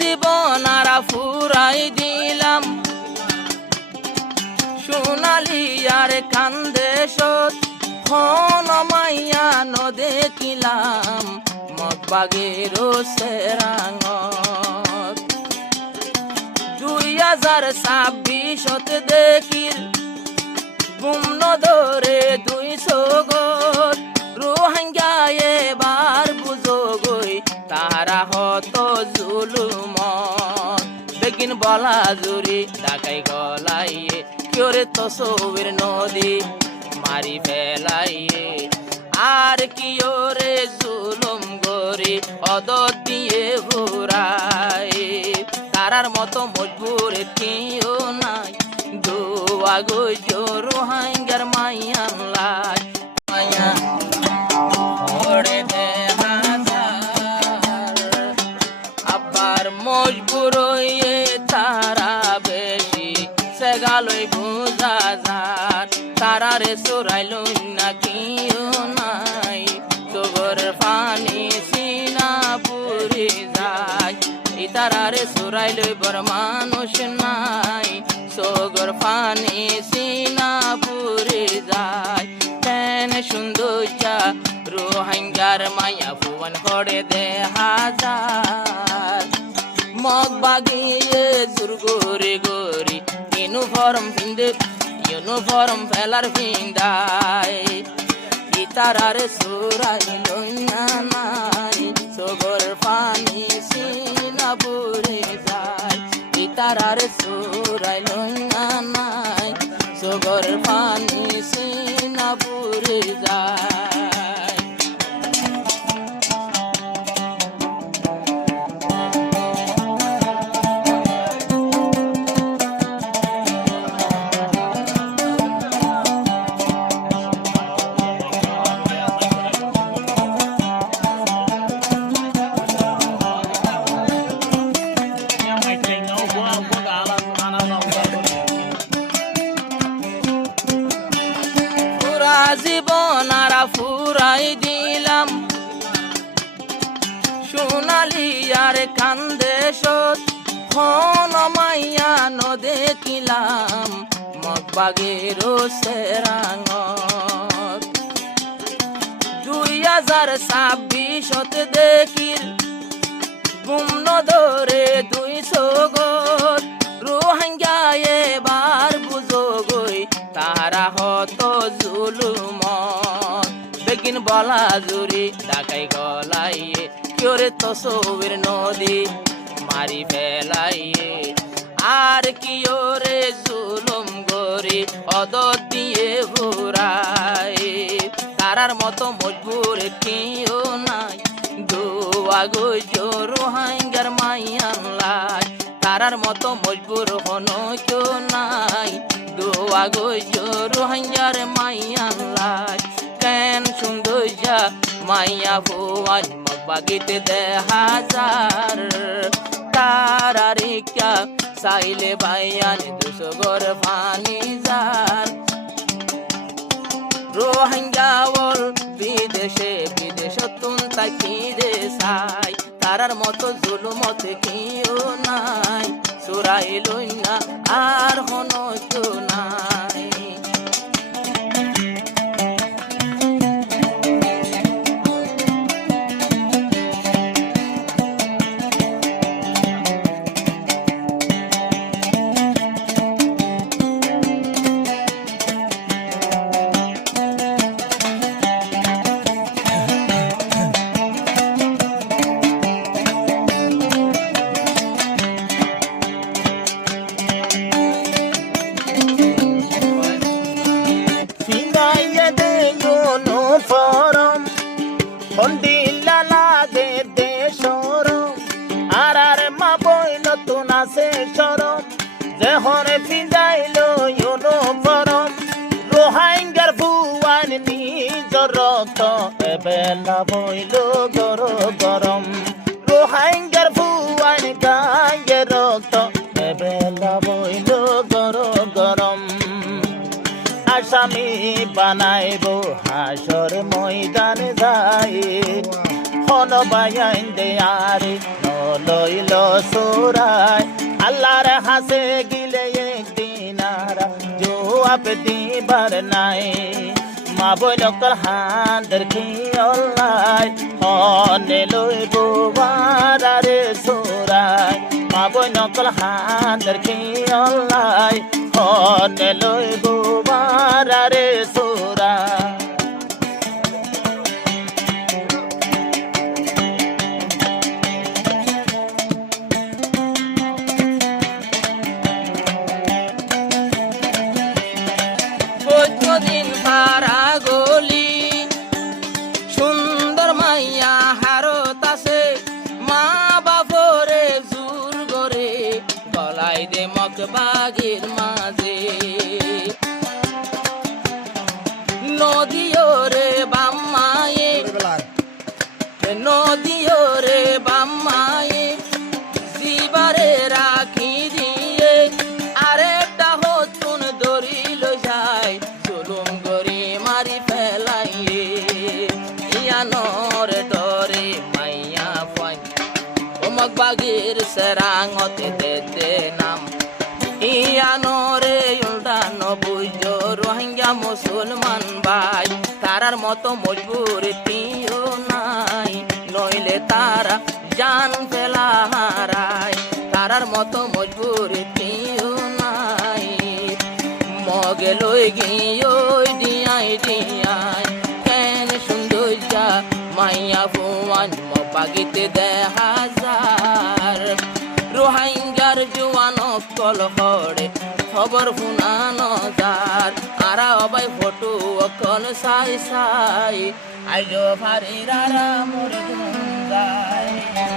জীবন আর ফুরাই দিলাম সোনালি আর কান্দে সত হন মাইয়া নদেখিলাম মগবাগের সেরাঙত 2026 দেখির গুমন ধরে 200 গত রোহিঙ্গা এবার বুঝো গই তারা হত জুলুমত বেগিন বলা জুরি ডাকাই গলাইয়ে কিরে তসবির নদী মারি ফেলাইয়ে আর কিরে জুলুম গরি অদত দিয়ে ঘুরাই তারার মতো মজবুর কেউ নাই দোয়া গো রোহিঙ্গার মাইয়ান লাই মাইয়া ওরে দে হাজার আবার মজবুর হয়ে তারা বেশি সেগালই বুঝা যার তারারে চোরাইল না কেউ নাই চোগর পানি সিনা পুরি যায় তারারে চোরাইল বর মানুষ নাই চোগর পানি সিনা পুরি যায় কেন সুন্দর রোহিঙ্গার মায়া ভুবন করে দে হাজার মগ বাগিয়ে জুর গরি গরি ইউনিফর্ম ফেলার ভিন্দায় তারারে চোরাইল না নাই চোগর পানি সিনা পুরি যায় তারারে চোরাইল না নাই চোগর পানি সিনা পুরি যায় জীবন আর ফুরাই দিলাম সোনালি আর কান্দে সত হন মাইয়া নদেখিলাম মগবাগের সেরাঙত 2026 দেখির গুমন ধরে 200 গত রোহিঙ্গা এবার বুঝো গই তারা হত জুলুমত বেগিন বলা জুরি ডাকাই গলাইয়ে কিরে তসবির নদী মারি ফেলাইয়ে আর কিরে জুলুম গরি অদত দিয়ে ঘুরাই তারার মতো মজবুর কেউ নাই দোয়া গো রোহিঙ্গার মাইয়ান লাই তারার মতো মজবুর হন কেউ নাই দোয়া গো রোহিঙ্গার মাইয়ান লাই কেন সুন্দর মাইয়া ভুয়ান মগবাগিতে দে হাজার তারারে ক্যা চাইলে ভাইয়ান 200 গর পানি যার রোহিঙ্গা বল বিদেশে তুন তাকি দে সাই তারার মতো জুলুমত কেউ নাই চোরাইল না আর হন কেউ নাই হরে ফিজাইলো ইউনিফর্ম রোহিঙ্গার ভুয়ান নিজর রক্ত এবেলা বইল গরম রোহিঙ্গার ভুয়ান গায়ে রক্ত এবেলা বইল গরম আসামি বানাইব হাসর ময়দানে যাই হন বায়াইন দে আরে নলই দিল সোরাই আল্লাহর হাসে গিলে একদিন আর জবাব দিবার নাই মা বৈনকল হাঁদের খিয়লাই হনে লইব বারারে সোরাই মা বৈনকল হাঁদের খিয়লাই হনে লইব বারারে সোরাই দিন পারা গলি সুন্দর মাইয়া হারত আছে মা বাপরে জোর করে গলাই দে মক বাগের মাঝে নদীও রে বাম্মায়ে নদীও রে বাম্মায়ে জিবারে রাখি দিয়ে আরেকটা হতুন দরিল যায় জুলুম গরি মারি ফেলাইয়ে ইয়ানোর ডরে মাইয়া পাই ওমক বাগের সেরাঙতে দে নাম ইয়ানোরে উল্টানো বুঝো রোহিঙ্গা মুসলমান ভাই তারার মতো মজবুর তিও নাই নইলে তারা জান ফেলা হারায় তারার মতো মজবুর তিও নাই মগে লই গিয়ে দিয়াই দিয়াই কেন সুন্দর যা মাইয়া ফুয়ান মপাগিতে দে হাজার রোহিঙ্গার জোয়ান কল হড়ে খবর শুনানো যার আরা অবাই ফটো অকল সাই সাই আইজো ফারিরারা মোর যায়